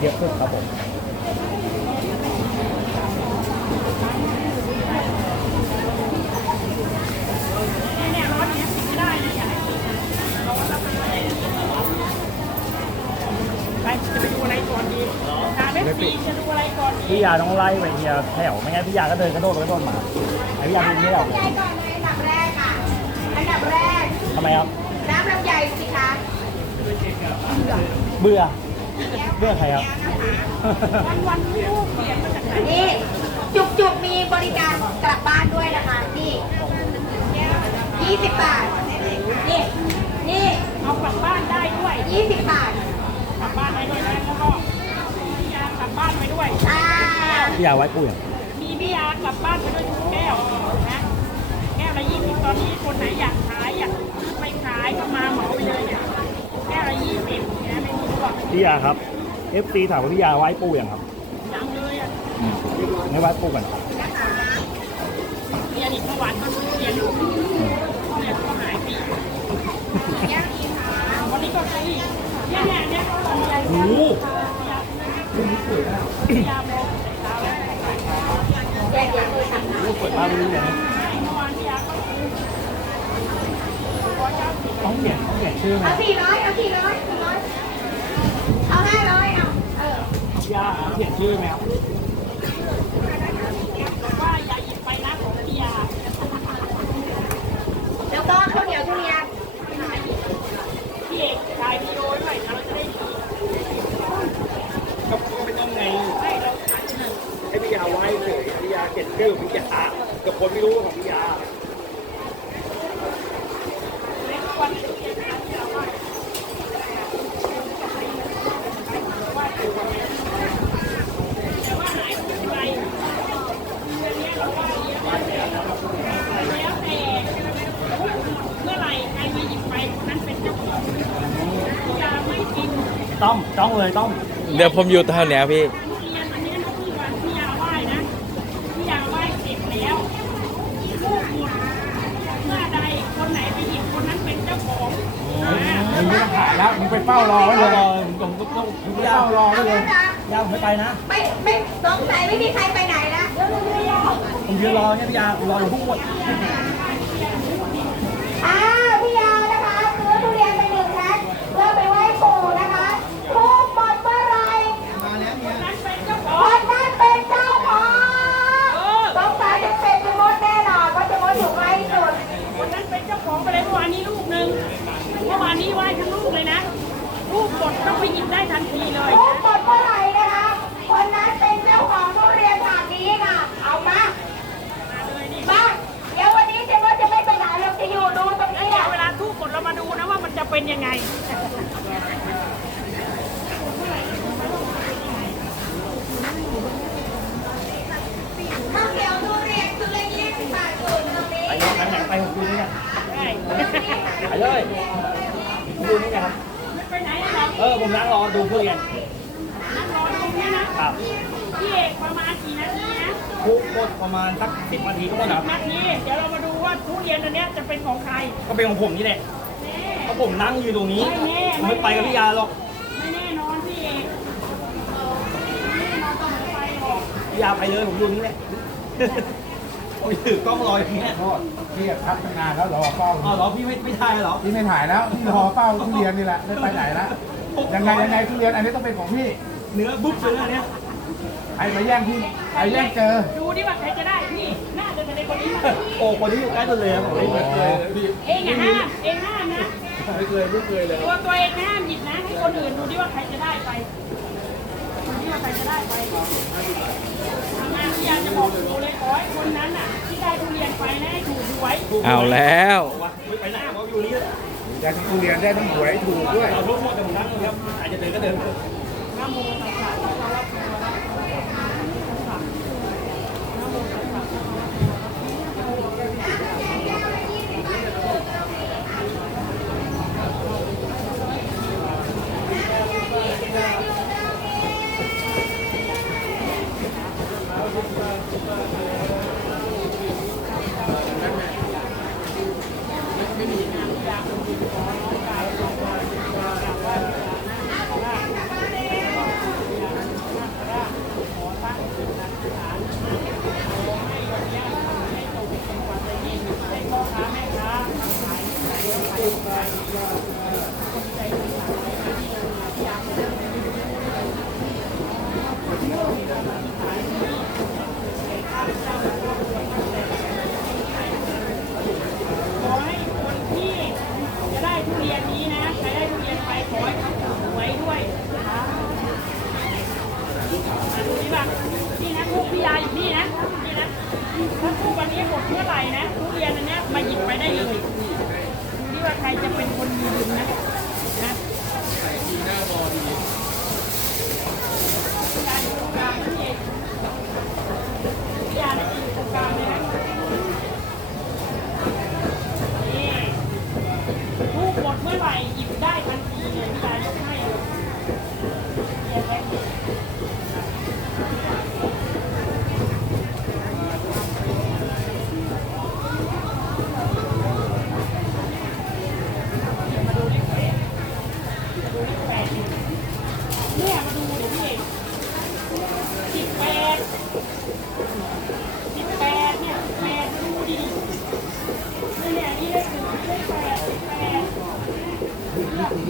เยอะขึ้นครับผมไปจะไปดูอะไรก่อนดีหาเว็บซีจะดูอะไรก่อนดีพี่ยาต้องไล่ไปเฮียแถวไม่งั้นพี่ยาก็เดินกระโดดไปกระโดดมาไอ้พี่ยาเป็นไม่ออกเลยน้ำลำไยก่อนเลยอันดับแรกค่ะอันดับแรกทำไมครับน้ำลำไยสิคะเบื่อ เบื่อใครครับวันวันๆลูกเปลี่ยนมาจากไหนนี่จุกจุกๆมีบริการกลับบ้านด้วยนะคะนี่20บาท นี่ นี่เอากลับบ้านได้ด้วย20บาทกลับบ้านได้ด้วยนะแล้วก็พี่ยากลับบ้านไปด้วย อ่าพี่ยาไว้ปุ้ยอะมีพี่ยากลับบ้านไปด้วยทุกแก้วนะแก้วละยี่สิบตอนนี้คนไหนอยากขายอยากไปขายก็มาเหมาไปเลยเนี่ยแก้วละยี่สิบนะไม่รู้ว่า พี่ยาครับ FC ถามว่าพี่ยาไว้ปุ้ยอย่างครับยังเลยอะไม่ไว้ปุ้ยกันเรียนอีกเมื่อวานก็เรียนอยู่เรียนก็หายปีวันนี้ก็ฟรีเนี่ยเนี่ยเนี่ยก็ลองใจโอ้โหพี่ยาบอกแยกแยะเลยค่ะสวยมากเลยเนี่ยเมื่อวานพี่ยาก็ต้องเขียนต้องเขียนชื่อไหมเอา400เอา400 400เอา500เอาเออยาเขียนชื่อไหมครับ บอกว่าอย่าหยิบไปนะของพี่ยา แล้วก็ข้าวเหนียวทุเรียน พี่เอกถ่ายวีดีโอไว้หน่อยนะเราจะได้ดี ก็ไม่ต้องไง ให้เราถ่ายหนึ่ง ให้พี่ยาไว้เลยพี่ยาเขียนชื่อพี่ยากับคนไม่รู้ของพี่ยา เล็กวันนี้พี่ยาพี่ยาว่าแต่ว่าหายไม่เป็นไรเรื่องนี้เราว่าเรียนแล้วแต่เมื่อไหร่ใครมาหยิบไปคนนั้นเป็นเจ้าของพี่ยาไม่กิน ต้อมต้อง เลยต้อมเดี๋ยวผมอยู่แถวเนี้ยพี่ทุเรียนอันนี้นะคือวันพี่ยาไหว้นะพี่ยาไหว้เสร็จแล้วลูกหมดเมื่อใดคนไหนไปหยิบคนนั้นเป็นเจ้าของอ่ามึงไม่ต้องขายแล้วมึงไปเฝ้ารอไว้เลยผมก็ต้องมึงไปเฝ้ารอไว้เลยยาผมไม่ไปนะ ไม่ไม่สงสัยไม่มีใครไปไหนนะผมยืนรอเนี่ยพี่ยารออยู่ทุกคนอ่าพี่ นนี้ลูกหนึ่งเมื่อวานนี้ไหว้ทั้งลูกเลยนะ ลูกหมดต้องไปหยิบได้ทันทีเลยถูกหมดเมื่อไหรนะคะ คนนั้นเป็นเจ้าของทุเรียนถาดนี้ค่ะ เอามามาเดี๋ยววันนี้เจะมดจะไม่ไปไหนเราจะอยู่ดูตรงนี้เดี๋ยวอะเวลาทูกหมดเรามาดูนะว่ามันจะเป็นยังไง ข้าวเขียวทุเรียนคือละยี่สิบบาทอยู่ตรงนี้ ไปยังไหนไปผมดูนี่เนี่ย ได้ ไปเลยผมดูนี่นะครับ ไปไหนนะครับ เออผ มนั่งรอดูทุเรียนนั่งรอตรงนี้นะครับพี่เอกประมาณกี่นาทีนะคุกหมดประมาณสักสิบนาทีก็หมดนะครับนาทีเดี๋ยวเรามาดูว่าทุเรียนอันเนี้ยจะเป็นของใครก็เป็นของผมนี่แหละแน่เพราะผมนั่งอยู่ตรงนี้ผมไม่ไปกับพี่ยาหรอกไม่แน่นอนพี่เอกไม่แน่นอนต้องไปหรอกพี่ยาไปเลยผมอยู่นี่แหละผมถือกล้องรออย่างนี้โทษพี่อะพักตั้งนานแล้วรอเฝ้าอ๋อเหรอพี่ไม่ไม่ทายเหรอพี่ไม่ถ่ายแล้วพี่รอเฝ้าทุเรียนนี่แหละไม่ไปไหนละ ยังไงยังไงทุเรียนอันนี้ต้องเป็นของพี่ เนื้อบุ๊บเลยนะเนี่ยใครมาแย่งพี่ใครแย่งเจอ ดูดิว่าใครจะได้พี่น่าจะเป็นคนนี้โอ้คนที่อยู่ใกล้สุดเลยครับผมไม่เคยพี่เองอย่าห้ามเองห้ามนะไม่เคยไม่เคยเลยตัวตัวเองห้ามหยิบนะให้คนอื่นดูดิว่าใครจะได้ไปดูดิว่าใครจะได้ไปทำงานที่อยากจะบอกดูเลยขอให้คนนั้นน่ะ ที่ได้ทุเรียนไปนะให้ถูกหวยเอาแล้วไม่ไปไหนเขาอยู่นี่ ได้ทั้งทุเรียนได้ทั้งหวยถูกด้วย เราทุกหมดแต่ผมนั่งครับอาจจะเดินก็เดิน that would be fine. เมื่อไหร่นะทุเรียนอันนี้มาหยิบไปได้เลยดูนี่ว่าใครจะเป็นคนมีบุญนะนะการอยู่ตรงกางนั่เองกาได้อยู่ตรงการเลยนะ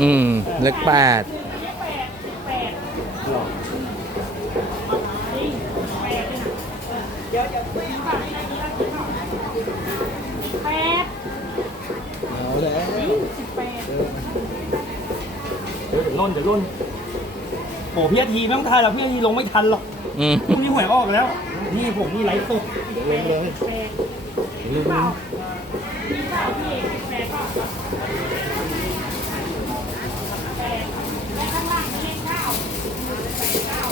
อืมเลขแปดเลขแปดแปดจริงแปดเลยนะเดี๋ยวเดี๋ยวมีป่ะไม่ได้มีแล้วกินเอาเลยจริงสิบแปดเดี๋ยวล่นเดี๋ยวล่นโอ้พี่อาทีไม่ต้องทายหรอกพี่อาทีลงไม่ทันหรอกอืมพรุ่งนี้หวยออกแล้ว นี่ผมนี่ไลฟ์สดเดี๋ยวลงเลยแปดลืมเล่ามีเปล่าพี่เอกแปดเปล่าแปดและข้างล่างเป็นเลขเก้าแปดเก้า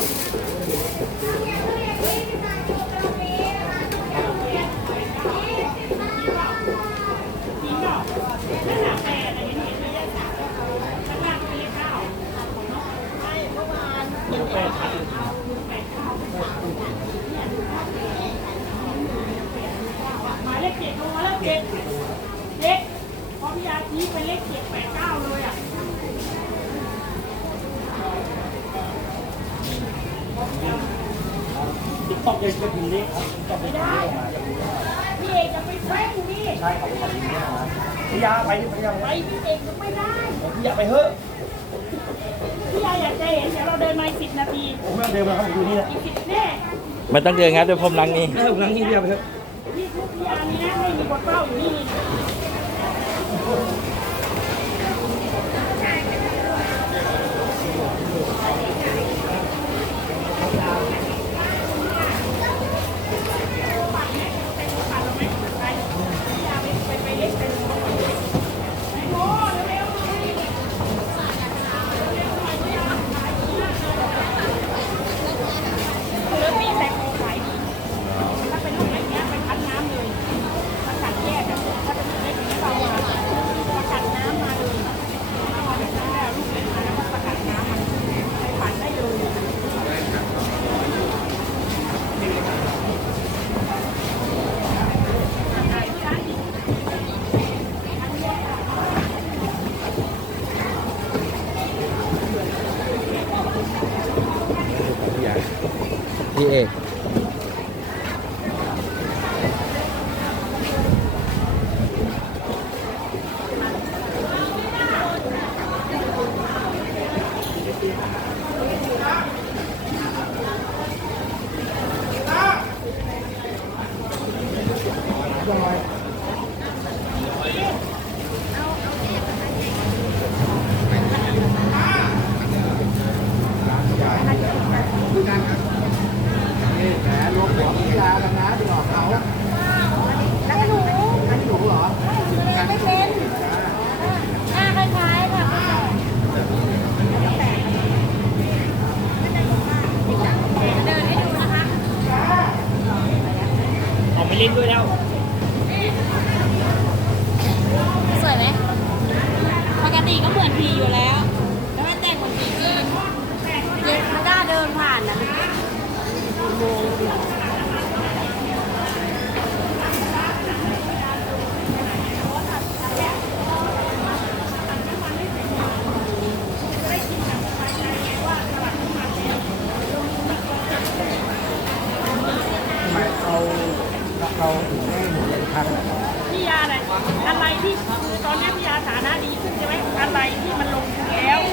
จริงเปล่านั่นแหละแปดอะไรเห็นเห็นไม่ได้สามข้างล่างเป็นเลขเก้าใช่เมื่อวาน เดี๋ยวแปดทัน แปดเก้า หมายเลขเจ็ดลงมาแล้วเจ็ดเจ็ดพอพี่ยาชี้เป็นเลขเจ็ดแปดเก้าเลยอะติ๊กต็อกยังจะพิมพ์เลขครับติ๊กต็อกไม่ได้พี่เอกจะไปแฟ้งนี่ใช่ครับขอบคุณมากครับพี่ยาไปพี่ยาไปพี่เอกก็ไม่ได้พี่ยาไปเถอะ พี่ยาอยากจะเห็นเดี๋ยวเราเดินมาอีกสิบนาทีผมไม่ต้องเดินมาครับผมอยู่นี่แหละอีกสิบแน่มันต้องเดินงัดด้วยพรมลังนี่ได้ผมนั่งนี่พี่ยาไปเถอะนี่ทุกพี่ยานี่นะให้มีคนเฝ้าอยู่นี่นี่คือมีแต่โคขายดี ถ้าเป็นลูกเล็กเนี้ยไปคั้นน้ำเลยมาขัดแยกอะถ้าเป็นลูกเล็กเนี้ยเรามามาขัดน้ำมาเลยเอาแบบนั้นแหละลูกเล็กมาแล้วก็สกัดน้ำมันใช้ปั่นได้เลยได้ที่ร้านอีก พี่เอก นี่แหมรวมหัวพี่ยากันนะที่ออกเขา แล้วหนู อันนี้หนูเหรอ ไม่เป็นหน้าคล้ายๆค่ะเดินให้ดูนะคะ ออกไป เล่นด้วยแล้ว สวยไหมปกติก็เหมือนผีอยู่แล้ว แล้วมันแต่งเหมือนผีจีนเด็กไม่กล้าเดินผ่านนะ